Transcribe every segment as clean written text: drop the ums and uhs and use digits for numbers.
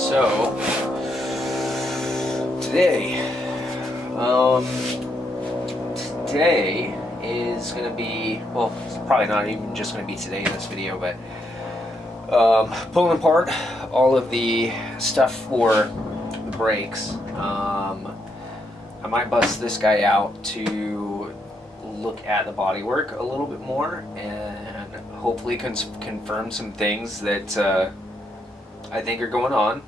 So today is gonna be, well, it's probably not even just gonna be today in this video, but pulling apart all of the stuff for the brakes. I might bust this guy out to look at the bodywork a little bit more and hopefully confirm some things that I think are going on.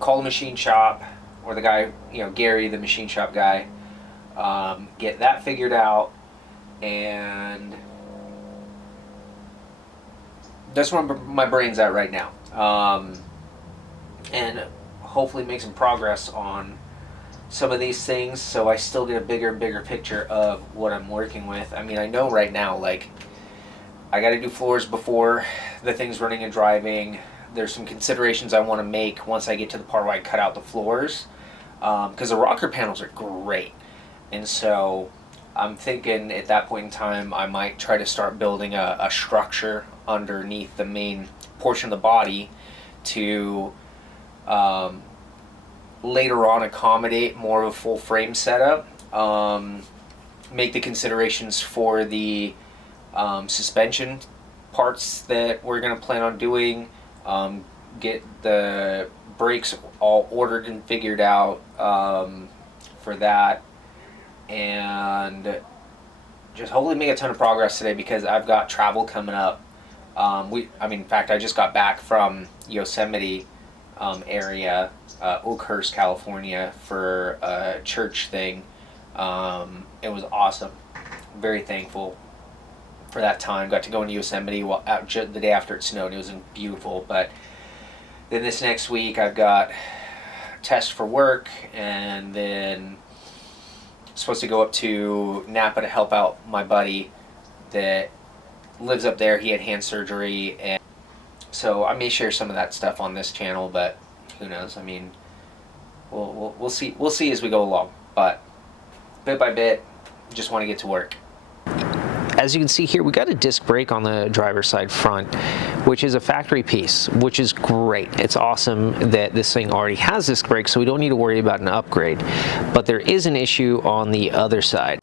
Call the machine shop, or the guy, Gary, the machine shop guy, get that figured out, and that's where my brain's at right now. And hopefully make some progress on some of these things, so I still get a bigger and bigger picture of what I'm working with. I mean, I know right now, like, I got to do floors before the thing's running and driving. There's some considerations I want to make once I get to the part where I cut out the floors, because the rocker panels are great. And so I'm thinking at that point in time I might try to start building a structure underneath the main portion of the body to later on accommodate more of a full frame setup. Make the considerations for the suspension parts that we're going to plan on doing, get the brakes all ordered and figured out for that, and just hopefully make a ton of progress today, because I've got travel coming up. In fact, I just got back from Yosemite area, Oakhurst, California, for a church thing. It was awesome. Very thankful for that time. Got to go into Yosemite the day after it snowed. It was beautiful. But then this next week I've got tests for work, and then supposed to go up to Napa to help out my buddy that lives up there. He had hand surgery, and so I may share some of that stuff on this channel, but who knows? I mean, we'll see. We'll see as we go along. But bit by bit, just want to get to work. As you can see here, we got a disc brake on the driver's side front, which is a factory piece, which is great. It's awesome that this thing already has disc brakes, so we don't need to worry about an upgrade. But there is an issue on the other side.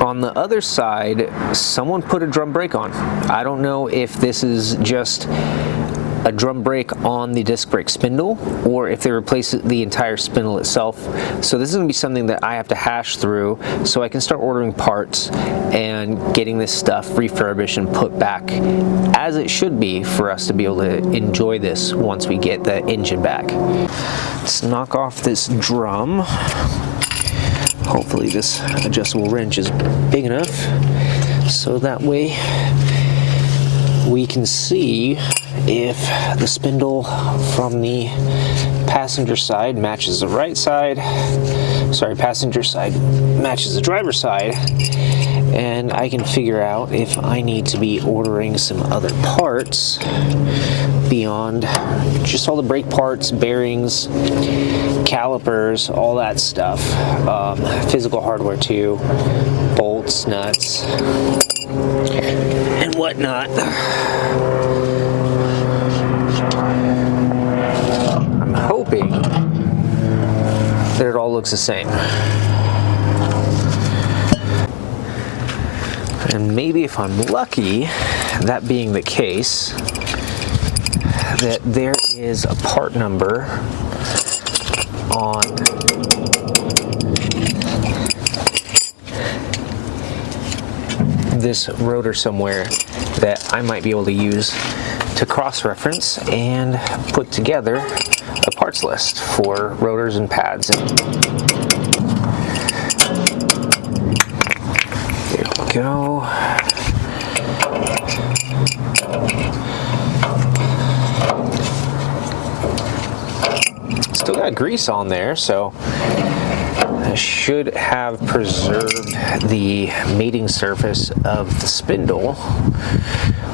On the other side, someone put a drum brake on. I don't know if this is just a drum brake on the disc brake spindle, or if they replace the entire spindle itself. So this is going to be something that I have to hash through, so I can start ordering parts and getting this stuff refurbished and put back as it should be for us to be able to enjoy this once we get the engine back. Let's knock off this drum. Hopefully this adjustable wrench is big enough so that way we can see if the spindle from the passenger side matches the right side. Sorry, passenger side matches the driver's side, and I can figure out if I need to be ordering some other parts beyond just all the brake parts, bearings, calipers, all that stuff. Physical hardware too, bolts, nuts, and whatnot. I'm hoping that it all looks the same. And maybe if I'm lucky, that being the case, that there is a part number on this rotor somewhere that I might be able to use to cross-reference and put together a parts list for rotors and pads. There we go. Still got grease on there, so I should have preserved the mating surface of the spindle,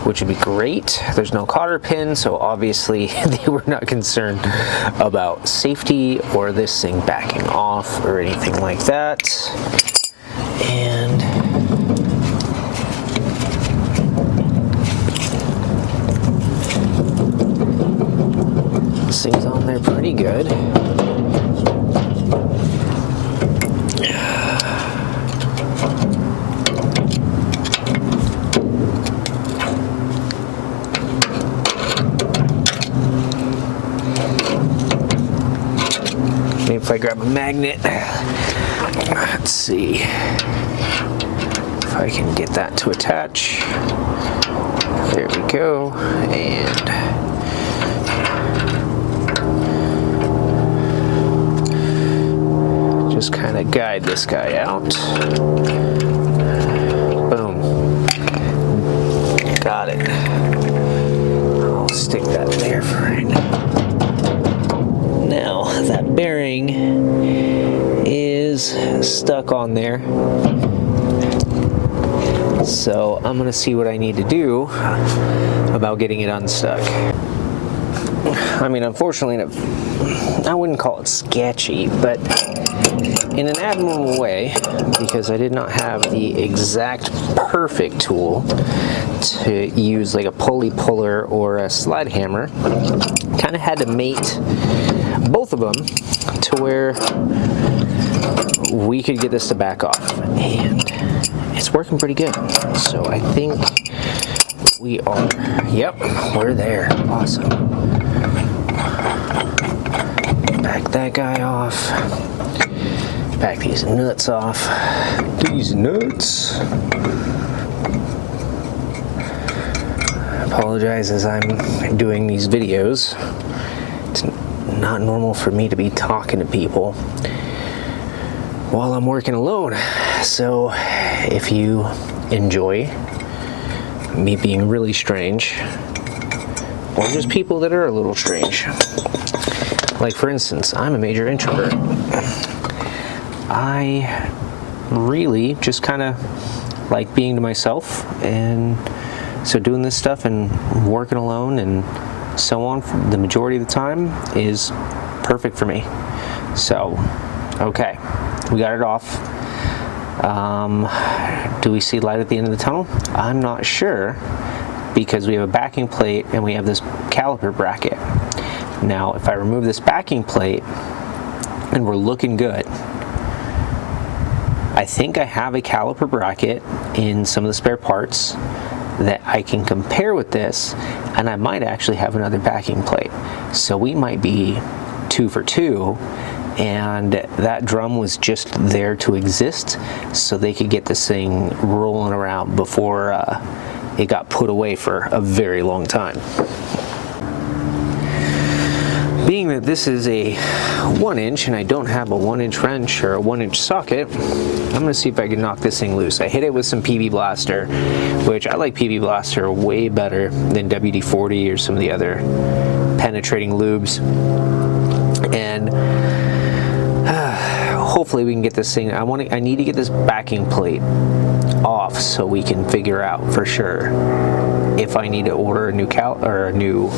which would be great. There's no cotter pin, so obviously they were not concerned about safety or this thing backing off or anything like that. And This thing's on there pretty good. Maybe if I grab a magnet, let's see if I can get that to attach. There we go, and just kind of guide this guy out. Boom. Got it. I'll stick that there for right now. Now, that bearing is stuck on there. So I'm gonna see what I need to do about getting it unstuck. I mean, unfortunately, I wouldn't call it sketchy, but in an abnormal way, because I did not have the exact perfect tool to use, like a pulley puller or a slide hammer. Kind of had to mate both of them to where we could get this to back off, and it's working pretty good. So I think we are, yep, we're there. Awesome. Back that guy off. Back these nuts off. These nuts. I apologize as I'm doing these videos. It's not normal for me to be talking to people while I'm working alone. So if you enjoy me being really strange, or just people that are a little strange, like for instance, I'm a major introvert. I really just kind of like being to myself, and so doing this stuff and working alone and so on the majority of the time is perfect for me. So, okay, we got it off. Do we see light at the end of the tunnel? I'm not sure, because we have a backing plate and we have this caliper bracket. Now, if I remove this backing plate and we're looking good, I think I have a caliper bracket in some of the spare parts that I can compare with this, and I might actually have another backing plate. So we might be 2 for 2, and that drum was just there to exist so they could get this thing rolling around before it got put away for a very long time. Being that this is a 1-inch and I don't have a 1-inch wrench or a 1-inch socket, I'm gonna see if I can knock this thing loose. I hit it with some PB Blaster, which I like PB Blaster way better than WD-40 or some of the other penetrating lubes. And hopefully we can get this thing, I need to get this backing plate off so we can figure out for sure if I need to order a new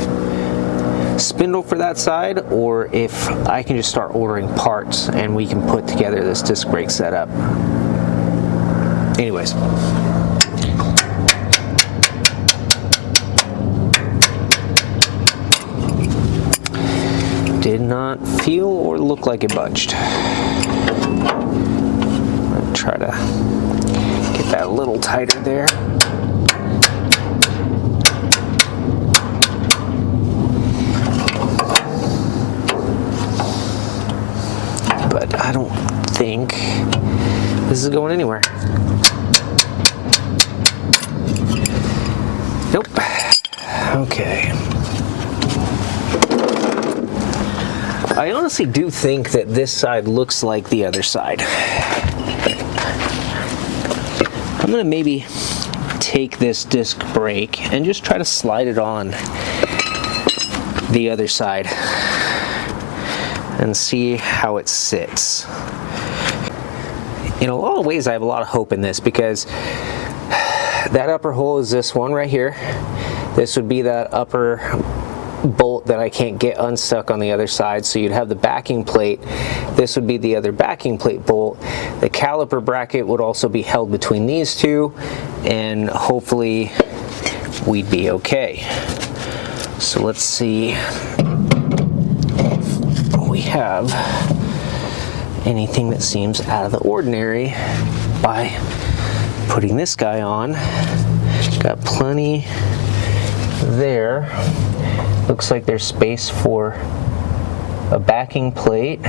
spindle for that side, or if I can just start ordering parts and we can put together this disc brake setup. Anyways. Did not feel or look like it budged. I'll try to get that a little tighter there. But I don't think this is going anywhere. Nope. Okay. I honestly do think that this side looks like the other side. I'm gonna maybe take this disc brake and just try to slide it on the other side and see how it sits. In a lot of ways, I have a lot of hope in this, because that upper hole is this one right here. This would be that upper bolt that I can't get unstuck on the other side, so you'd have the backing plate. This would be the other backing plate bolt. The caliper bracket would also be held between these two, and hopefully we'd be okay. So let's see have anything that seems out of the ordinary by putting this guy on. Got plenty there. Looks like there's space for a backing plate.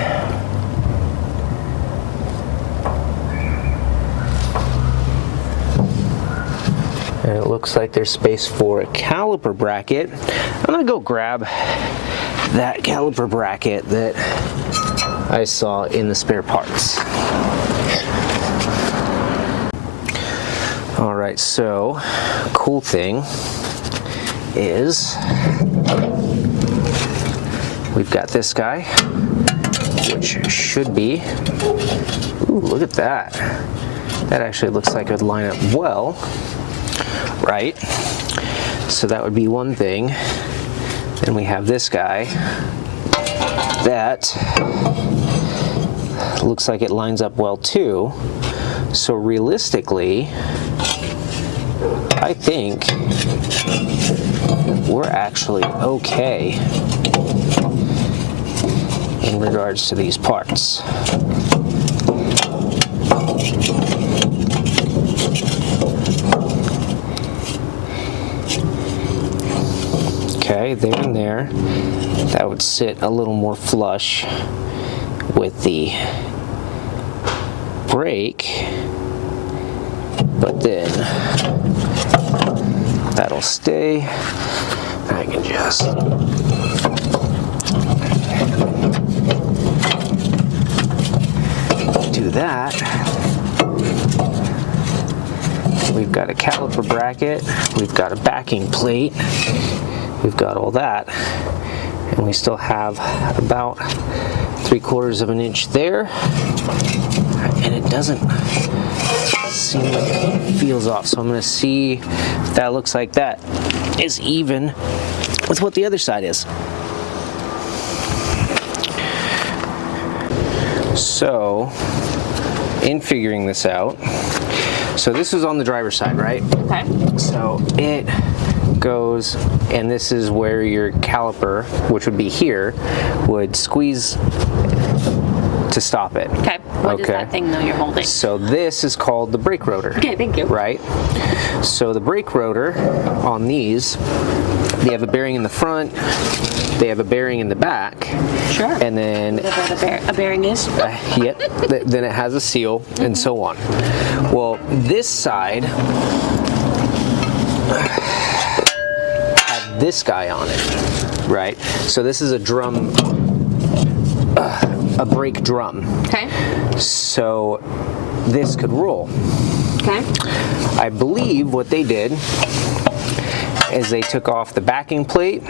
And it looks like there's space for a caliper bracket. I'm gonna go grab that caliper bracket that I saw in the spare parts. All right, so cool thing is we've got this guy, which should be, ooh, look at that. That actually looks like it would line up well, right? So that would be one thing. Then we have this guy that looks like it lines up well too. So realistically, I think we're actually okay in regards to these parts. Okay, there and there. That would sit a little more flush with the brake, but then that'll stay. I can just do that. We've got a caliper bracket, we've got a backing plate, we've got all that, and we still have about 3/4 of an inch there, and it doesn't seem like it feels off. So I'm going to see if that looks like that is even with what the other side is. So in figuring this out, so this is on the driver's side, right? Okay. So it goes, and this is where your caliper, which would be here, would squeeze to stop it. Okay. What is that thing though you're holding? So this is called the brake rotor. Okay, thank you. Right? So the brake rotor on these, they have a bearing in the front, they have a bearing in the back. Sure. And then whatever a bearing is. Yep. Then it has a seal, and so on. Well, this side had this guy on it, right? So this is a drum, a brake drum. Okay. So this could roll. Okay. I believe what they did is they took off the backing plate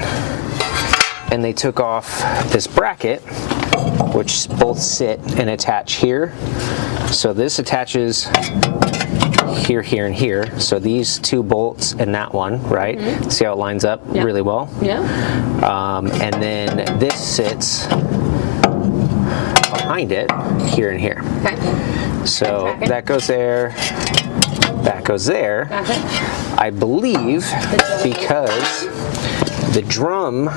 and they took off this bracket, which both sit and attach here. So this attaches here, here, and here. So these two bolts and that one, right? Mm-hmm. See how it lines up really well? Yeah. And then this sits behind it, here and here. Okay. So that goes there, that goes there. Okay. I believe because the drum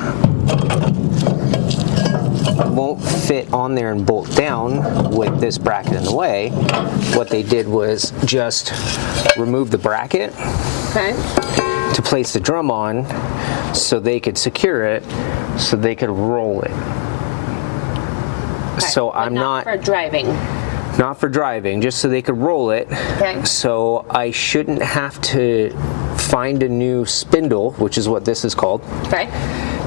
won't fit on there and bolt down with this bracket in the way, what they did was just remove the bracket to place the drum on so they could secure it, so they could roll it. Okay. So but I'm not for driving. Not for driving, just so they could roll it. Okay. So I shouldn't have to find a new spindle, which is what this is called, Okay.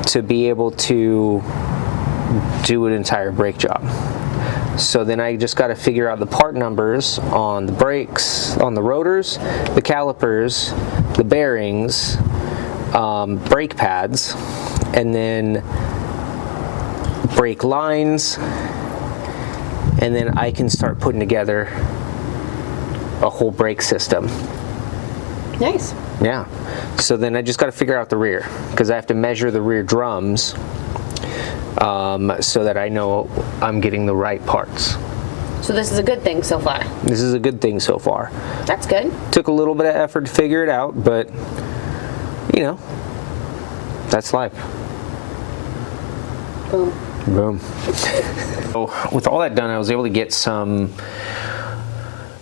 to be able to do an entire brake job. So then I just got to figure out the part numbers on the brakes, on the rotors, the calipers, the bearings, brake pads, and then brake lines, and then I can start putting together a whole brake system. Nice. Yeah. So then I just got to figure out the rear, because I have to measure the rear drums so that I know I'm getting the right parts. So this is a good thing so far. This is a good thing so far. That's good. Took a little bit of effort to figure it out, but you know, that's life. Boom. Boom. So with all that done, I was able to get some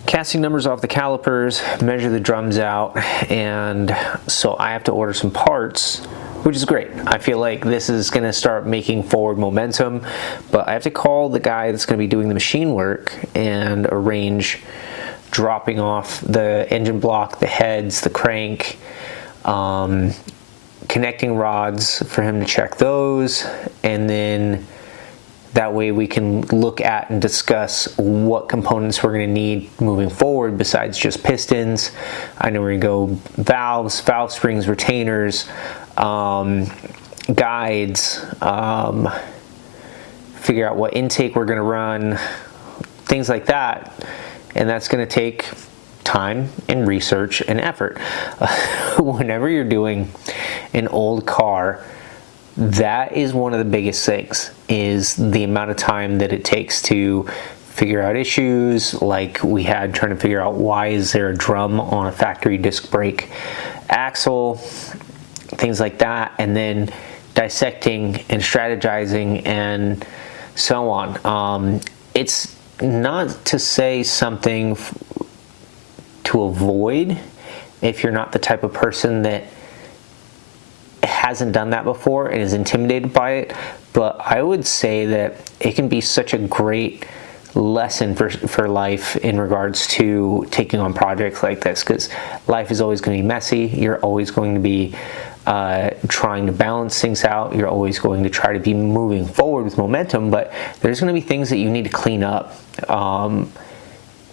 casting numbers off the calipers, measure the drums out, and so I have to order some parts, which is great. I feel like this is going to start making forward momentum, but I have to call the guy that's going to be doing the machine work and arrange dropping off the engine block, the heads, the crank, connecting rods for him to check those, and then that way we can look at and discuss what components we're going to need moving forward besides just pistons. I know we're going to go valves, valve springs, retainers, guides, figure out what intake we're going to run, things like that. And that's going to take time and research and effort. Whenever you're doing an old car, that is one of the biggest things, is the amount of time that it takes to figure out issues, like we had trying to figure out why is there a drum on a factory disc brake axle, things like that, and then dissecting and strategizing and so on. It's not to say something to avoid if you're not the type of person that hasn't done that before and is intimidated by it, but I would say that it can be such a great lesson for life in regards to taking on projects like this, because life is always going to be messy. You're always going to be trying to balance things out. You're always going to try to be moving forward with momentum, but there's going to be things that you need to clean up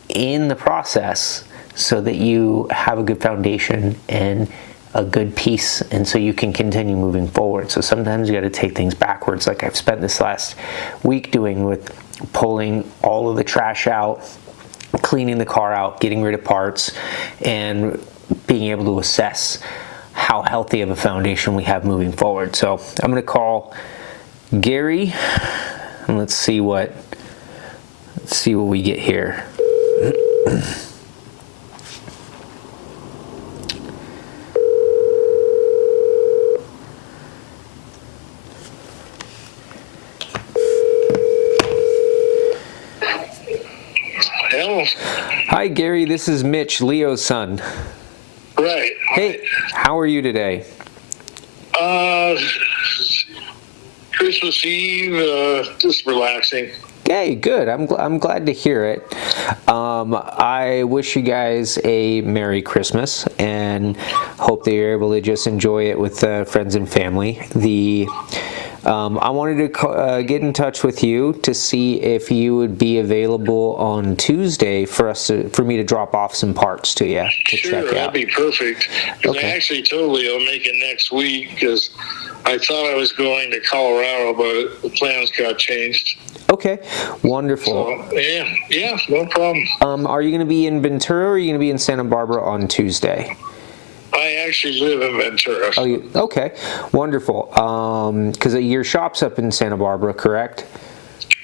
in the process so that you have a good foundation and a good piece, and so you can continue moving forward. So sometimes you got to take things backwards, like I've spent this last week doing with pulling all of the trash out, cleaning the car out, getting rid of parts, and being able to assess how healthy of a foundation we have moving forward. So I'm going to call Gary, and let's see what we get here. Hello. Hi, Gary. This is Mitch, Leo's son. Right. Hey, how are you today? Christmas Eve, just relaxing. Hey, good. I'm glad to hear it. I wish you guys a Merry Christmas and hope that you're able to just enjoy it with friends and family. I wanted to get in touch with you to see if you would be available on Tuesday for me to drop off some parts to you to Sure, check out. that'd be perfect. Because Okay. I actually told Leo I'll make it next week because I thought I was going to Colorado, but the plans got changed. Okay, wonderful. So, yeah, no problem. Are you going to be in Ventura or are you going to be in Santa Barbara on Tuesday? I actually live in Ventura. Oh, okay, wonderful. Because your shop's up in Santa Barbara, correct?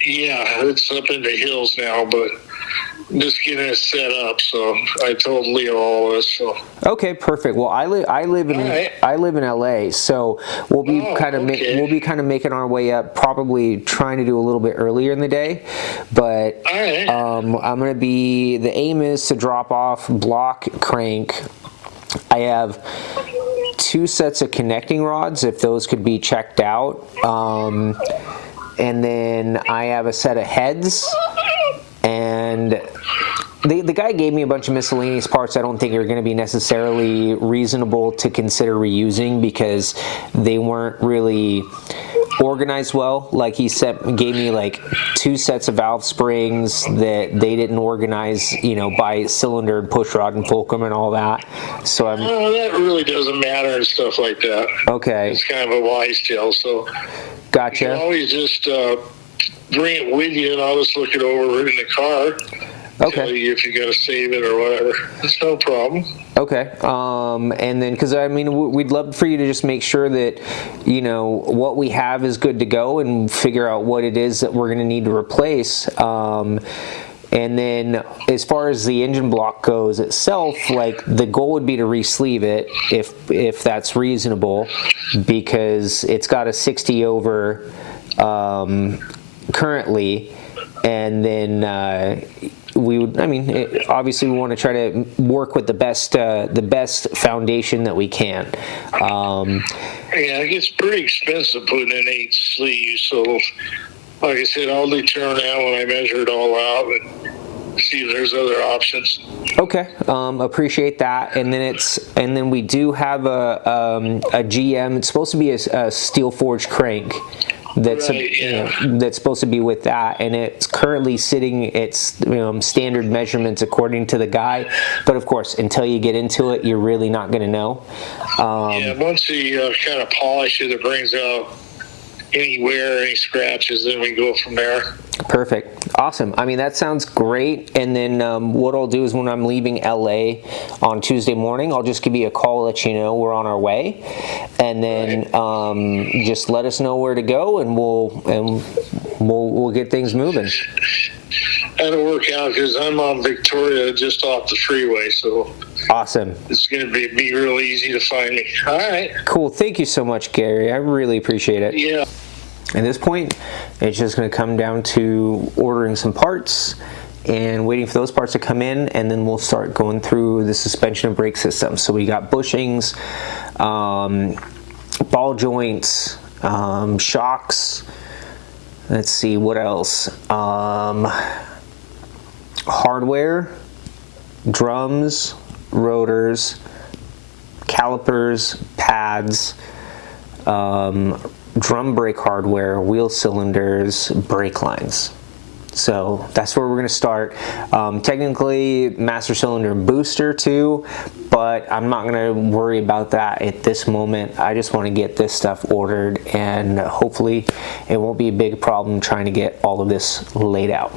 Yeah, it's up in the hills now, but just getting it set up. So I told Leo all this. So. Okay, perfect. Well, I live in LA, so we'll be okay. we'll be kind of making our way up, probably trying to do a little bit earlier in the day. But All right. I'm gonna be. The aim is to drop off block crank. I have 2 sets of connecting rods, if those could be checked out, and then I have a set of heads, and the guy gave me a bunch of miscellaneous parts I don't think are going to be necessarily reasonable to consider reusing because they weren't really organized well. Like he gave me like 2 sets of valve springs that they didn't organize, by cylinder and push rod and fulcrum and all that. So that really doesn't matter and stuff like that. Okay. It's kind of a wise tale. So Gotcha. you can always just bring it with you, and I'll just look it over in the car. Okay. Tell you if you got to save it or whatever. It's no problem. Okay. And then, because we'd love for you to just make sure that, what we have is good to go and figure out what it is that we're going to need to replace. And then as far as the engine block goes itself, like the goal would be to re-sleeve it if that's reasonable, because it's got a 60 over currently, and then we would. I mean, obviously, we want to try to work with the best foundation that we can. Yeah, it gets pretty expensive putting in 8 sleeves. So, like I said, I'll determine that when I measure it all out and see if there's other options. Okay, appreciate that. And then we do have a GM. It's supposed to be a steel forged crank. That's Right, yeah. that's supposed to be with that, and it's currently sitting its standard measurements according to the guy. But of course, until you get into it, you're really not going to know. Yeah, once you kind of polish it, it brings out any wear, any scratches, then we go from there. Perfect. Awesome. I mean, that sounds great. And then what I'll do is when I'm leaving LA on Tuesday morning, I'll just give you a call, let you know we're on our way, and then just let us know where to go, and we'll get things moving. That'll work out because I'm on Victoria, just off the freeway, so Awesome. it's going to be real easy to find me. All right. Cool. Thank you so much, Gary. I really appreciate it. Yeah. At this point, it's just going to come down to ordering some parts and waiting for those parts to come in, and then we'll start going through the suspension and brake system. So we got bushings, ball joints, shocks. Let's see, what else? Hardware, drums, rotors, calipers, pads, drum brake hardware, wheel cylinders, brake lines. So that's where we're going to start. Technically, master cylinder and booster too, but I'm not going to worry about that at this moment. I just want to get this stuff ordered, and hopefully it won't be a big problem trying to get all of this laid out.